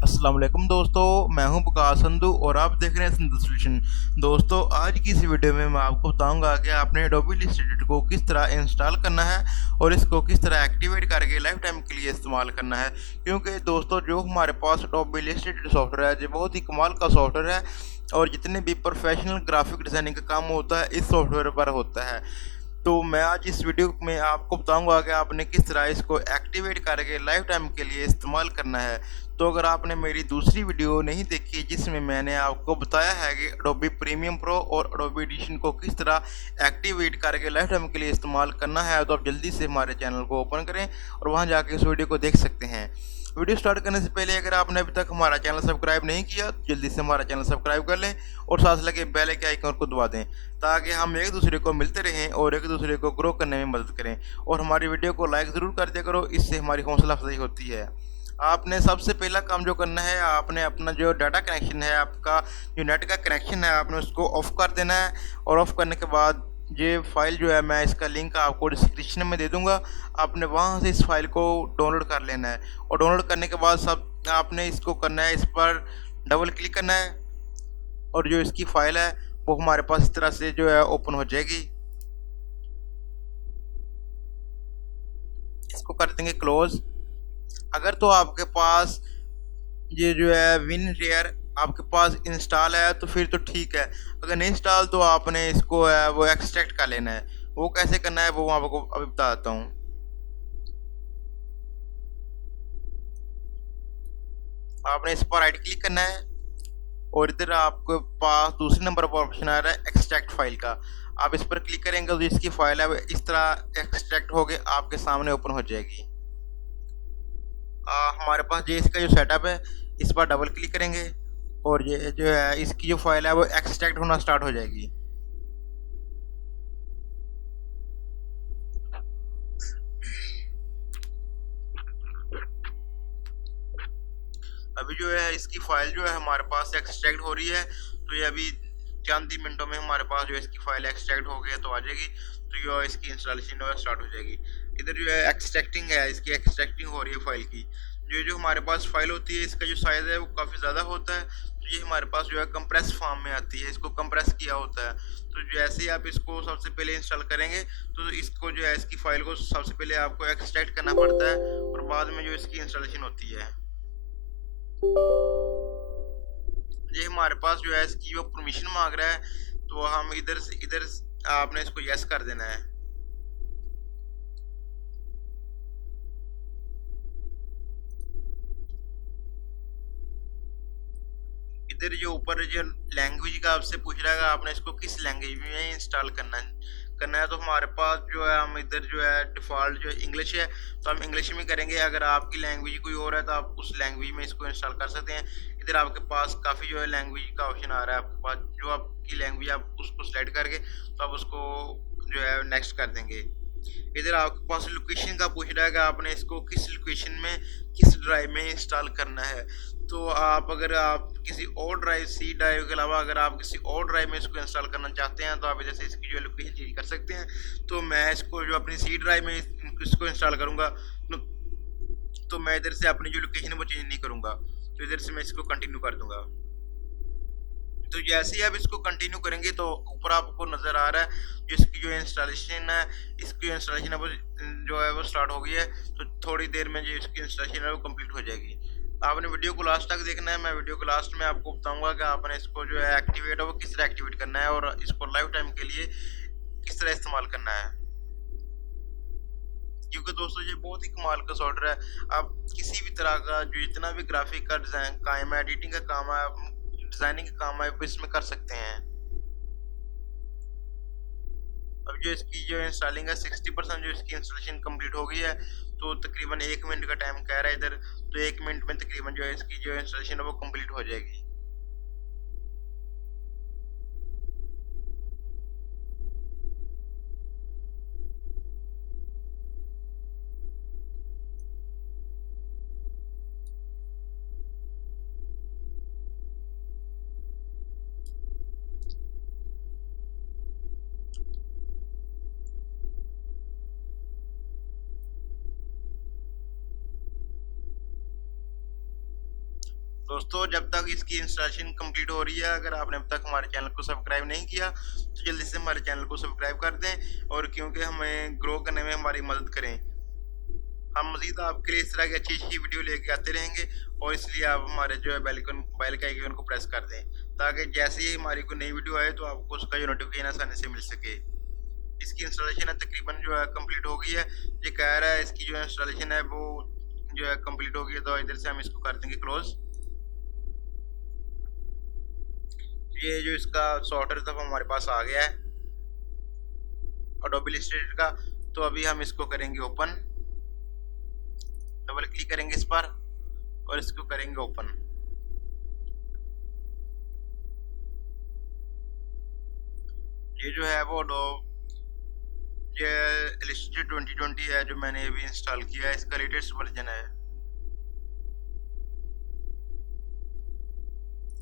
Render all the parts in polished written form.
अस्सलाम वालेकुम दोस्तों, मैं हूं पुकार संधू और आप देख रहे हैं संधू सॉल्यूशन। दोस्तों, आज की इस वीडियो में मैं आपको बताऊंगा कि आपने एडोबी इलस्ट्रेटर को किस तरह इंस्टॉल करना है और इसको किस तरह एक्टिवेट करके लाइफ टाइम के लिए इस्तेमाल करना है। क्योंकि दोस्तों, जो हमारे पास एडोबी इलस्ट्रेटर सॉफ्टवेयर है, जो बहुत ही कमाल का सॉफ्टवेयर है और जितने भी प्रोफेशनल ग्राफिक डिज़ाइनिंग का काम होता है इस सॉफ्टवेयर पर होता है। तो मैं आज इस वीडियो में आपको बताऊंगा कि आपने किस तरह इसको एक्टिवेट करके लाइफ टाइम के लिए इस्तेमाल करना है। तो अगर आपने मेरी दूसरी वीडियो नहीं देखी जिसमें मैंने आपको बताया है कि एडोबी प्रीमियम प्रो और एडोबी एडिशन को किस तरह एक्टिवेट करके लाइफ टाइम के लिए इस्तेमाल करना है, तो आप जल्दी से हमारे चैनल को ओपन करें और वहां जाके इस वीडियो को देख सकते हैं। वीडियो स्टार्ट करने से पहले अगर आपने अभी तक हमारा चैनल सब्सक्राइब नहीं किया तो जल्दी से हमारा चैनल सब्सक्राइब कर लें और साथ लगे बेल के आइकन को दबा दें, ताकि हम एक दूसरे को मिलते रहें और एक दूसरे को ग्रो करने में मदद करें। और हमारी वीडियो को लाइक ज़रूर कर दिया करो, इससे हमारी हौसला अफजाई होती है। आपने सबसे पहला काम जो करना है, आपने अपना जो डाटा कनेक्शन है, आपका जो नेट का कनेक्शन है, आपने उसको ऑफ़ कर देना है। और ऑफ़ करने के बाद ये फाइल जो है, मैं इसका लिंक आपको डिस्क्रिप्शन में दे दूंगा। आपने वहां से इस फाइल को डाउनलोड कर लेना है और डाउनलोड करने के बाद सब आपने इसको करना है, इस पर डबल क्लिक करना है और जो इसकी फाइल है वो हमारे पास इस तरह से जो है ओपन हो जाएगी। इसको कर देंगे क्लोज। अगर तो आपके पास ये जो है विन रेयर आपके पास इंस्टॉल है तो फिर तो ठीक है। अगर नहीं इंस्टॉल तो आपने इसको है वो एक्सट्रैक्ट कर लेना है। वो कैसे करना है वो मैं आपको अभी बता देता हूँ। आपने इस पर राइट क्लिक करना है और इधर आपके पास दूसरे नंबर पर ऑप्शन आ रहा है एक्सट्रैक्ट फाइल का। आप इस पर क्लिक करेंगे तो इसकी फाइल है वो इस तरह एक्सट्रैक्ट होके आपके सामने ओपन हो जाएगी। हमारे पास ये इसका जो सेटअप है, इस पर डबल क्लिक करेंगे और ये जो है इसकी जो फाइल है वो एक्सट्रैक्ट होना स्टार्ट हो जाएगी। अभी जो है इसकी फाइल जो है हमारे पास एक्सट्रैक्ट हो रही है। तो ये अभी चंद ही मिनटों में हमारे पास जो है इसकी फाइल एक्सट्रैक्ट हो गई है, तो आ जाएगी। तो ये इसकी इंस्टॉलेशन स्टार्ट हो जाएगी। इधर जो है एक्सट्रैक्टिंग है, इसकी एक्सट्रैक्टिंग हो रही है फाइल की। जो हमारे पास फाइल होती है, इसका जो साइज़ है वो काफ़ी ज़्यादा होता है। तो ये हमारे पास जो है कंप्रेस फॉर्म में आती है, इसको कंप्रेस किया होता है। तो जैसे ही आप इसको सबसे पहले इंस्टॉल करेंगे तो इसको जो है इसकी फाइल को सबसे पहले आपको एक्सट्रैक्ट करना पड़ता है और बाद में जो इसकी इंस्टॉलेशन होती है। ये हमारे पास जो है इसकी वो परमिशन मांग रहा है, तो हम इधर से इधर आपने इसको यस कर देना है। इधर जो ऊपर जो लैंग्वेज का आपसे पूछ रहा है, आपने इसको किस लैंग्वेज में इंस्टॉल करना है। तो हमारे पास जो है हम इधर जो है डिफ़ॉल्ट जो इंग्लिश है, तो हम इंग्लिश में करेंगे। अगर आपकी लैंग्वेज कोई और है तो आप उस लैंग्वेज में इसको इंस्टॉल कर सकते हैं। इधर आपके पास काफ़ी जो है लैंग्वेज का ऑप्शन आ रहा है आपके पास, जो आपकी लैंग्वेज आप उसको सेलेक्ट करके तो आप उसको जो है नेक्स्ट कर देंगे। इधर आपके पास लोकेशन का पूछ रहा है कि आपने इसको किस लोकेशन में किस ड्राइव में इंस्टॉल करना है। तो अगर आप किसी और ड्राइव सी ड्राइव के अलावा अगर आप किसी और ड्राइव में इसको इंस्टॉल करना चाहते हैं तो आप जैसे इसकी जो लोकेशन चेंज कर सकते हैं। तो मैं इसको जो अपनी सी ड्राइव में इसको इंस्टॉल करूँगा, तो मैं इधर से अपनी जो लोकेशन है वो चेंज नहीं करूँगा। तो इधर से मैं इसको कंटिन्यू कर दूंगा। तो जैसे ही आप इसको कंटिन्यू करेंगे तो ऊपर आपको नज़र आ रहा है जो इसकी जो इंस्टॉलेशन है, इसकी इंस्टॉलेशन है वो जो है वो स्टार्ट हो गई है। तो थोड़ी देर में जो इसकी इंस्टॉलेशन है वो कंप्लीट हो जाएगी। आपने वीडियो को लास्ट तक देखना है। मैं वीडियो को लास्ट में आपको बताऊंगा कि आपने इसको जो है एक्टिवेट है वो किस तरह एक्टिवेट करना है और इसको लाइफ टाइम के लिए किस तरह इस्तेमाल करना है। क्योंकि दोस्तों ये बहुत ही कमाल का सॉफ्टवेयर है। आप किसी भी तरह का जो जितना भी ग्राफिक का डिज़ाइन काम है, एडिटिंग का काम है, डिज़ाइनिंग का काम है, वो इसमें कर सकते हैं। अब जो इसकी जो इंस्टॉलिंग है 60% जो इसकी इंस्टॉलेशन कंप्लीट हो गई है। तो तकरीबन 1 मिनट का टाइम कह रहा है इधर। तो 1 मिनट में तकरीबन जो है इसकी जो इंस्टॉलेशन है वो कंप्लीट हो जाएगी। दोस्तों जब तक इसकी इंस्टॉलेशन कंप्लीट हो रही है, अगर आपने अब तक हमारे चैनल को सब्सक्राइब नहीं किया तो जल्दी से हमारे चैनल को सब्सक्राइब कर दें, और क्योंकि हमें ग्रो करने में हमारी मदद करें। हम मज़ीद आपके लिए इस तरह की अच्छी अच्छी वीडियो लेके आते रहेंगे, और इसलिए आप हमारे जो है बेल का आइकन को प्रेस कर दें, ताकि जैसे ही हमारी कोई नई वीडियो आए तो आपको उसका जो नोटिफिकेशन आसानी से मिल सके। इसकी इंस्टॉलेशन है तकरीबन जो है कंप्लीट हो गई है। ये कह रहा है इसकी जो इंस्टॉलेशन है वो जो है कंप्लीट हो गई है, तो इधर से हम इसको कर देंगे क्लोज। ये जो इसका सॉफ्टवेयर तब हमारे पास आ गया है एडोबी इलस्ट्रेटर का। तो अभी हम इसको करेंगे ओपन, डबल क्लिक करेंगे इस पर और इसको करेंगे ओपन। ये जो है वो ये इलस्ट्रेटर 2020 है जो मैंने अभी इंस्टॉल किया है, इसका लेटेस्ट वर्जन है।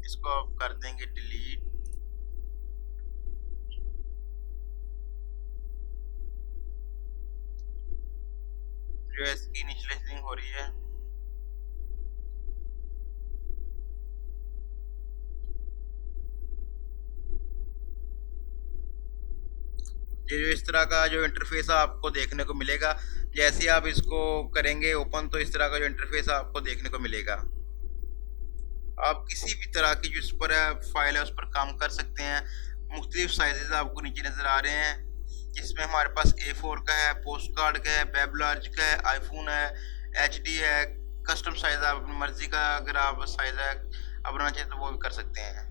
इसको आप कर देंगे डिलीट। जो है इसकी इनिशियलाइजिंग हो रही है। ये जो इस तरह का जो इंटरफेस आपको देखने को मिलेगा, जैसे आप इसको करेंगे ओपन तो इस तरह का जो इंटरफेस आपको देखने को मिलेगा। आप किसी भी तरह की जो इस पर फाइल है उस पर काम कर सकते हैं। मुख्तलिफ साइजेस आपको नीचे नज़र आ रहे हैं, जिसमें हमारे पास A4 का है, पोस्ट कार्ड का है, वेब लार्ज का है, आईफोन है, HD है, कस्टम साइज आप अपनी मर्जी का अगर आप साइज है आप बनाना चाहें तो वो भी कर सकते हैं।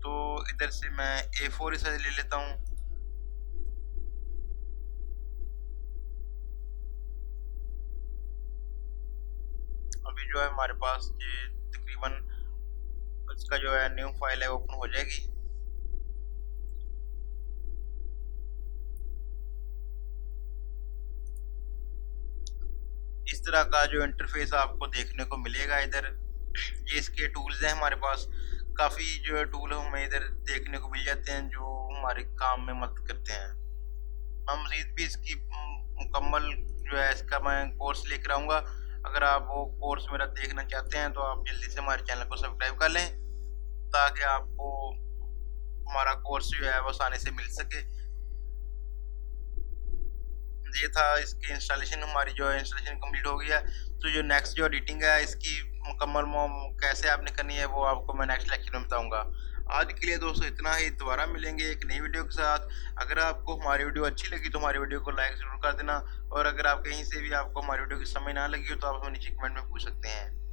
तो इधर से मैं A4 साइज ले लेता हूँ। अभी जो है हमारे पास ये तकरीबन इसका जो है न्यू फाइल है ओपन हो जाएगी। इस तरह का जो इंटरफेस आपको देखने को मिलेगा इधर। ये इसके टूल्स हैं हमारे पास, काफ़ी जो है टूल हमें इधर देखने को मिल जाते हैं जो हमारे काम में मदद करते हैं। हम मज़ीद भी इसकी मुकम्मल जो है इसका मैं कोर्स लेकर आऊँगा। अगर आप वो कोर्स मेरा देखना चाहते हैं तो आप जल्दी से हमारे चैनल को सब्सक्राइब कर लें, ताकि आपको हमारा कोर्स जो है वो आसानी से मिल सके। ये था इसकी इंस्टॉलेशन, हमारी जो है इंस्टॉलेशन कंप्लीट हो गई है। तो जो नेक्स्ट जो एडिटिंग है इसकी मुकम्मल कैसे आपने करनी है वो आपको मैं नेक्स्ट लेक्चर में बताऊंगा। आज के लिए दोस्तों इतना ही, दोबारा मिलेंगे एक नई वीडियो के साथ। अगर आपको हमारी वीडियो अच्छी लगी तो हमारी वीडियो को लाइक ज़रूर कर देना, और अगर आप कहीं से भी आपको हमारी वीडियो की समझ ना लगी हो तो आप हमें नीचे कमेंट में पूछ सकते हैं।